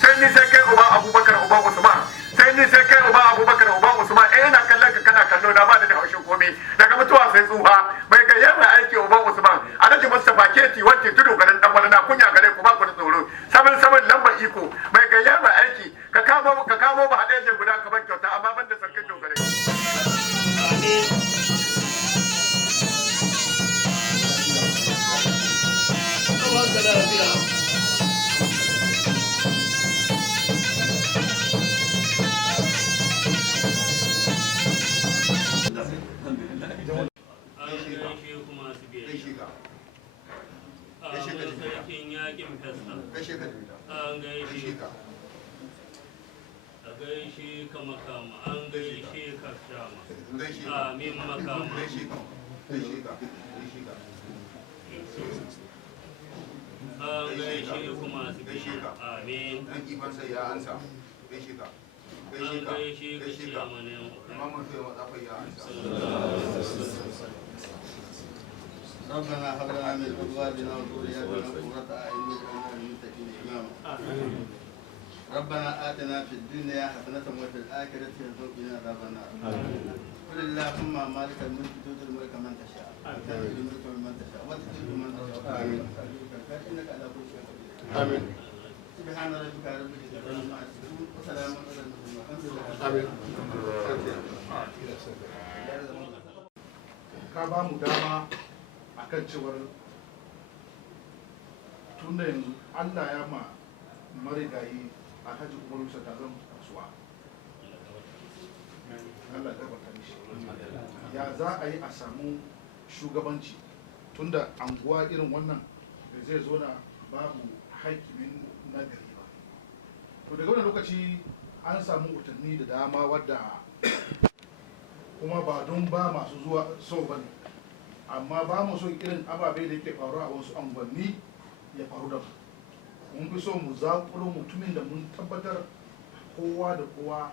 sai ni sai kai uba Abubakar uba Usman sai ni sai kai uba Abubakar uba Usman ina kallon ka kana kallo na ba da haushin komai daga mutuwa sai tsufa mai gayya mai aiki uba Usman Alhaji Mustapha Keti wanda tudu garin dan wani na kunya gare ku ba ku da tsoro saban lambar iko mai gayya mai aiki ka kamo ba haɗe guda ka ban kyauta amma ban da sarkin dogare gaishe ka makama an gaishe ka shama amin makama an gaishe ku masu gaishe ka amin an gaishe ka shamanin ربنا هب لنا من ازواجنا وذرياتنا قرة اعين واجعلنا للمتقين اماما ربنا آتنا في الدنيا حسنة وفي الآخرة حسنة وقنا عذاب النار قل اللهم مالك الملك تؤتي الملك من تشاء وتنزع الملك ممن تشاء وتعز من تشاء إنك على كل شيء قدير آمين سبحان ربك رب العزة عما يصفون وسلام على المرسلين والحمد لله آمين ka ba mu dama akan cewar tun da yanzu Allah ya ma marigayi Alhaji Umar Musa ta zama kasuwa Allah ya tabbata mishi ya za a yi a samu shugabanci tunda anguwa irin wannan da zai zo na babu hakimin na gari ba to daga wannan lokaci an samu watanni da dama wadda kuma ba don ba masu zuwa so ba ne amma ba mu so irin ababe da yake faruwa a wasu angwanni ya faru da mu mun fi so mu zaƙuro mutumin da mun tabbatar kowa da kowa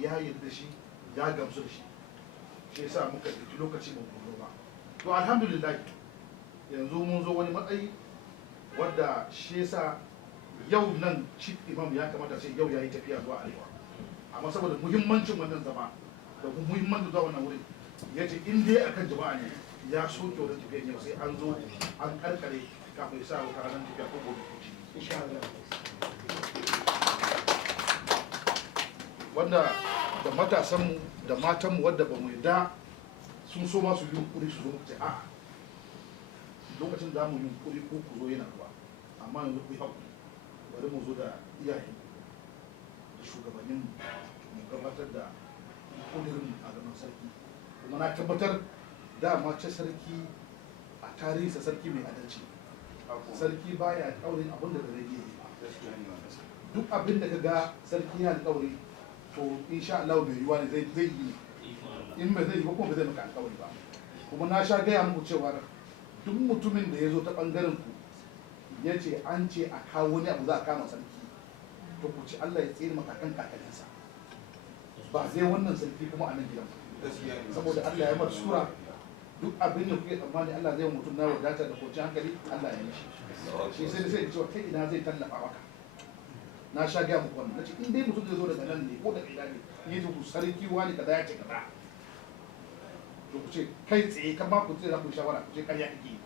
ya yarda shi ya gamsu da shi shi yasa muka ɗauki lokaci ba mu ba to alhamdulillah yanzu mun zo wani matsayi wadda shi yasa yau nan chief imam ya kamata sai yau ya yi tafiya zuwa arewa amma saboda muhimmancin wannan zama da muhimmancin zuwa wannan wurin ya ce in dai akan jama'a ne ya soke wannan tafiyan yau sai an zo an karkare kafin ya sa wata ranar tafiya ko gobe ko insha Allah wanda da matasanmu da matanmu wadda ba mu yarda sun so masu yi yunkuri su zo mu ce a'a lokacin da mu yunkuri ko ku zo yana ruwa amma yanzu ku yi haƙuri bari mu zo da iyaye da shugabannin mu gabatar da kudirin a gaban sarki kuma na tabbatar dama ce sarki a tarihinsa sarki mai adalci sarki baya kaurin abin da zai yi duk abin da ka ga sarki ya alƙawari to insha Allah mai yiwa ne zai yi in mai zai yi kuma ba zai maka alƙawari ba kuma na sha gaya muku cewa duk mutumin da ya zo ta ɓangaren ku ya ce an ce a kawo wani abu za a kama sarki to ku ci Allah ya tsere matakan kakanninsa ba zai wannan sarki kuma a nan gidan saboda Allah ya mar sura duk abin da kuke tsammani Allah zai mutum na wadata da kwanciyar hankali Allah ya yi shi sai sai cewa kai ina zai tallafa maka na sha gaya muku wannan nace in dai mutum zai zo daga nan ne ko daga ina ne yi ku sarki wani kaza ya ce kaza to ku ce kai tsaye kan ma ku ce za ku shawara ku ce karya kake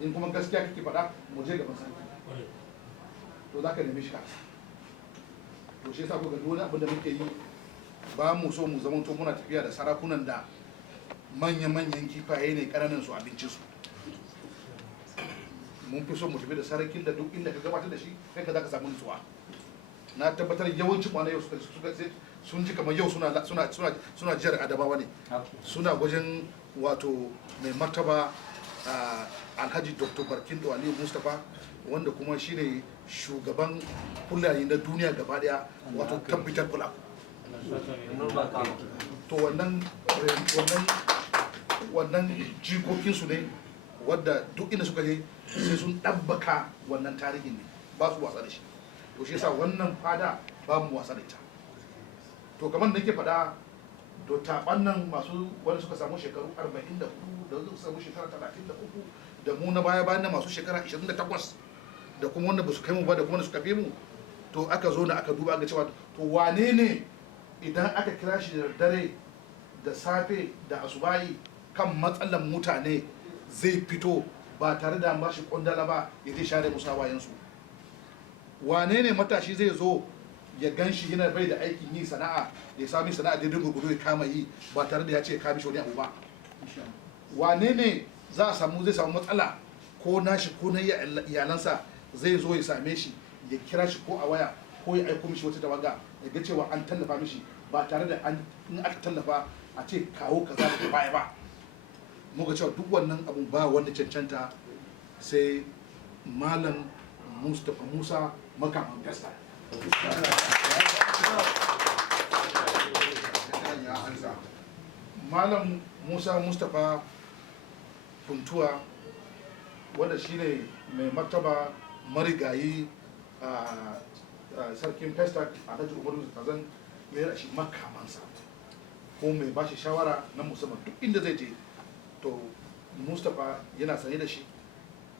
in kuma gaskiya kake faɗa mu je gaban sarki to za ka neme shi ka to shi yasa ku ga dole abin da muke yi ba mu so mu zama to muna tafiya da sarakunan da manya-manyan kifaye ne ƙananan su abincinsu mun fi so mu tafi da sarakin da duk inda ka gabatar da shi kai ka za ka samu nutsuwa na tabbatar yawancin kwana yau sun ji kamar yau suna jihar Adamawa ne suna wajen wato mai martaba Alhaji Dr. Barkindo Aliyu Mustapha wanda kuma shine shugaban Fulani na duniya gaba daya wato tabbitar kula to wannan jikokinsu ne wadda duk inda suka je sai sun ɗabbaka wannan tarihin ne ba su wasa da shi to shi yasa wannan fada ba mu wasa da ita to kamar da ke faɗa to taɓan nan masu wani suka samu shekaru 44 da suka samu shekara 33 da mu na baya bayan na masu shekara 28 da kuma wanda ba su kai mu ba da kuma wanda suka fi mu to aka zo na aka duba ga cewa to wane ne idan aka kira shi da dare da safe da asubahi kan matsalan mutane zai fito ba tare da bashi kwandala ba ya zai share musu hawayensu. Wane ne matashi zai zo ya gan shi yana bai da aikin yi sana'a ya sami sana'a daidai gurgudu ya kama yi ba tare da ya ce ya kama shi wani abu ba. Wane ne zai samu matsala ko nashi ko na iyalansa zai zo ya same shi ya kira shi ko a waya ko ya aiko mishi wata tawaga ya ga cewa an tallafa mishi ba tare da in aka tallafa a ce kawo kaza da baya ba. Muka cewa duk wannan abun ba wanda cancanta sai Malam Mustapha Musa Makaman Festa. Malam Musa Mustapha Funtuwa wanda shine mai martaba marigayi a sarkin Festa Alhaji Umaru Kazan ya shi makamansa ko mai bashi shawara na musamman duk inda zai je. To Mustapha yana sanye da shi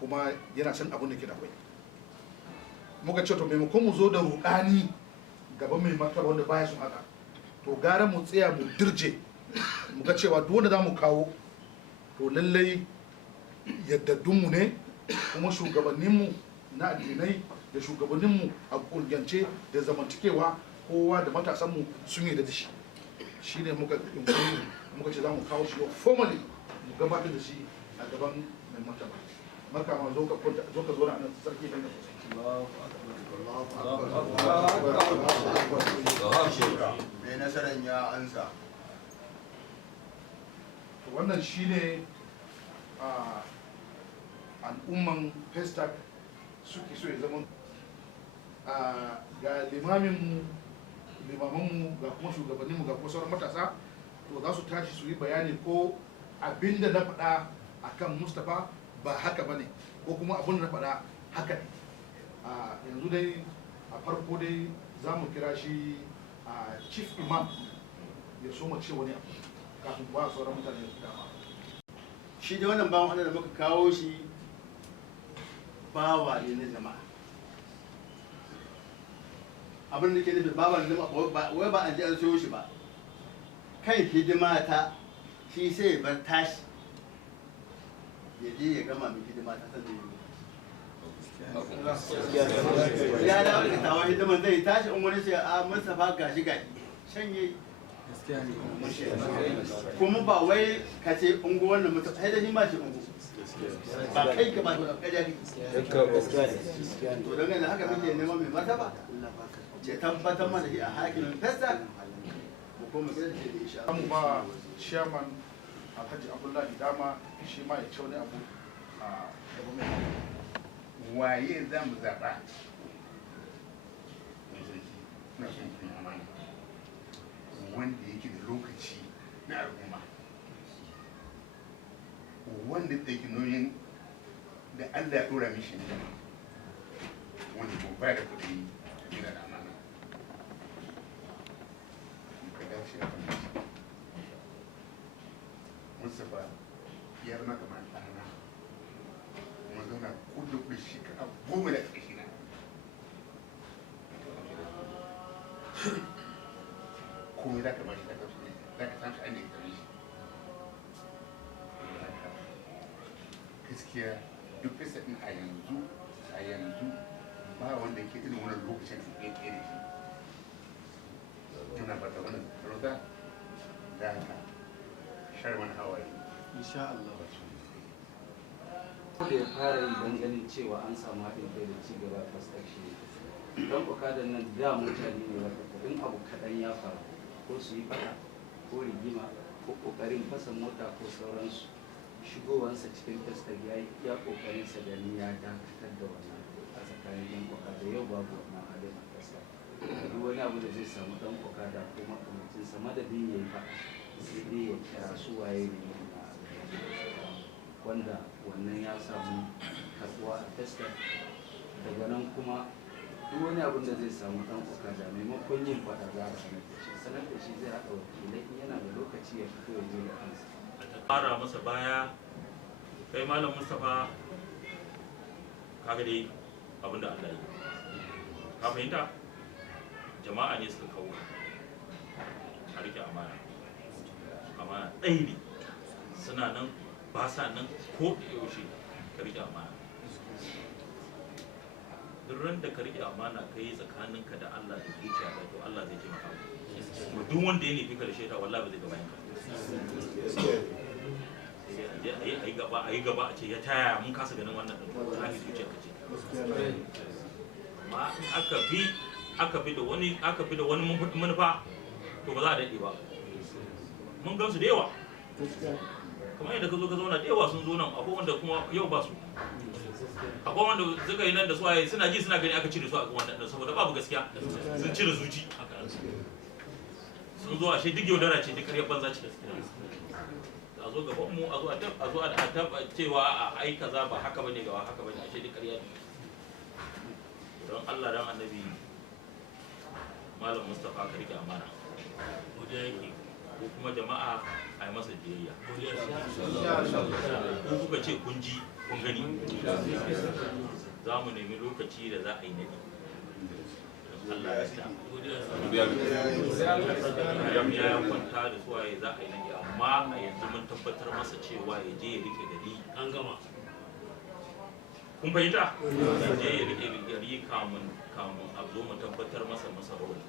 kuma yana san abin da ke da kwai. Muka ce to maimakon mu zo da rudani gaban mai martaba wanda baya sun haka, to gara mu tsaya mu dirje muka cewa duk wanda za mu kawo to lallai yaddadunmu ne kuma shugabanninmu na addinai da shugabanninmu a ƙungiyance da zamantakewa kowa da matasanmu sun yi da shi. Shi ne muka ce za mu kawo shi yau formally mu gabatar da shi a gaban mai martaba. Makama zo ka zo na nan sarki ɗan da mai nasarar ya ansa. Wannan shi ne al'umman Festac suke so ya zama ga limamanmu ga kuma shugabanninmu ga kuma sauran matasa, to za su tashi su yi bayani ko abinda na faɗa akan Mustapha ba haka bane ko kuma abin da na faɗa haka ne. Yanzu dai a farko dai za mu kira shi chief imam ya so ce wani abu kafin ba sauran mutane da dama. Shi da wannan bawan Allah da muka kawo shi bawa ne na jama'a. Abin da ke nufi bawa ne wai ba an ji an sayo shi ba. Kan hidima ta shi sai ya bar tashi ya je ya gama mai hidima ta san da yi. Ya dawo daga tawon hidiman zai tashi in wani sai a Mustapha gashi shanye. Kuma ba wai ka ce ungu wannan mutum sai da shi ma shi ungu ba kai ka ba da kaja ne. To dangane da haka muke neman mai martaba ce tabbatar mana shi a hakimin Festac mu kuma gidan da ya sha. Mu ba chairman Alhaji Abdullahi Dama shi ma ya ce wani abu a gaban mai waye za mu zaɓa na son kun amana wanda yake da lokaci na al'umma wanda ɗauki nauyin da Allah ya ɗora mishi ne wanda ko ba da kuɗi yana da amana ka dace da kan Mustapha ya zama kamar ɗana kuma zauna kudu da shekara 10 da ƙarshe na komai za ka bashi da kansu ne za ka san shi an da ya shi gaskiya duk fesa ɗin a yanzu ba wanda ke irin wannan lokacin da ya ɗaya da shi muna fata wannan roza za ka share mana hawaye Insha Allah. da ya fara yi don ganin cewa an samu haɗin kai da ci gaba a Festac shi ne don bukatar nan da mutane ne wata in abu kaɗan ya faru ko su yi faɗa ko rigima ko ƙoƙarin fasa mota ko sauransu shigowansa cikin Festac ya yi iya ƙoƙarinsa da ni ya dakatar da wannan a tsakanin ɗan ƙoƙada yau babu wannan halin a Festac duk wani abu da zai samu ɗan ƙoƙada ko makamancinsa madadin ya yi faɗa sai dai ya kira su waye ne wanda wannan ya samu karbuwa a Festac daga nan kuma duk wani abin da zai samu dan okada maimakon yin fada za a sanar da shi zai haɗa wakilai in yana da lokaci ya fito ya je da kansa ta fara masa baya kai Malam Mustapha kaga dai abin da Allah yi ka fahimta jama'a ne suka kawo a rike amana ɗaya ne suna nan ba sa nan ko da yaushe ka rike amana duk ran da ka rike amana ka yi tsakaninka da Allah da zuciya da to Allah zai taimaka maka duk wanda ya nufi ka da shaida wallahi ba zai ga bayan ka a yi gaba a ce ya taya mun kasa ganin wannan ɗan to wallahi zuciya ka ce amma in aka bi da wani manufa to ba za a daɗe ba mun gan su da yawa kamar yadda ka zo ka zauna da yawa sun zo nan akwai wanda kuma yau ba su akwai wanda suka yi nan da suwaye suna ji suna gani aka cire su a wannan saboda babu gaskiya sun cire zuci sun zo ashe duk yaudara ce duk karyar banza ce a zo gaban mu a zo a taba cewa a ai kaza ba haka bane ga haka bane ashe duk karya ne don Allah dan annabi malam Mustafa ka rike amana ko kuma jama'a a yi masa biyayya ko kuka ce kun ji kun gani za mu nemi lokaci da za a yi nadi Allah ya kwanta da suwaye za a yi nadi amma a yanzu mun tabbatar masa cewa ya je ya rike gari an gama kun fahimta ya je ya rike gari kamun a zo mu tabbatar masa roli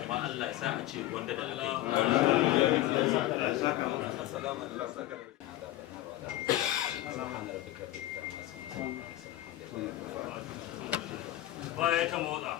kuma Allah ya sa a ce wanda da baya ta motsa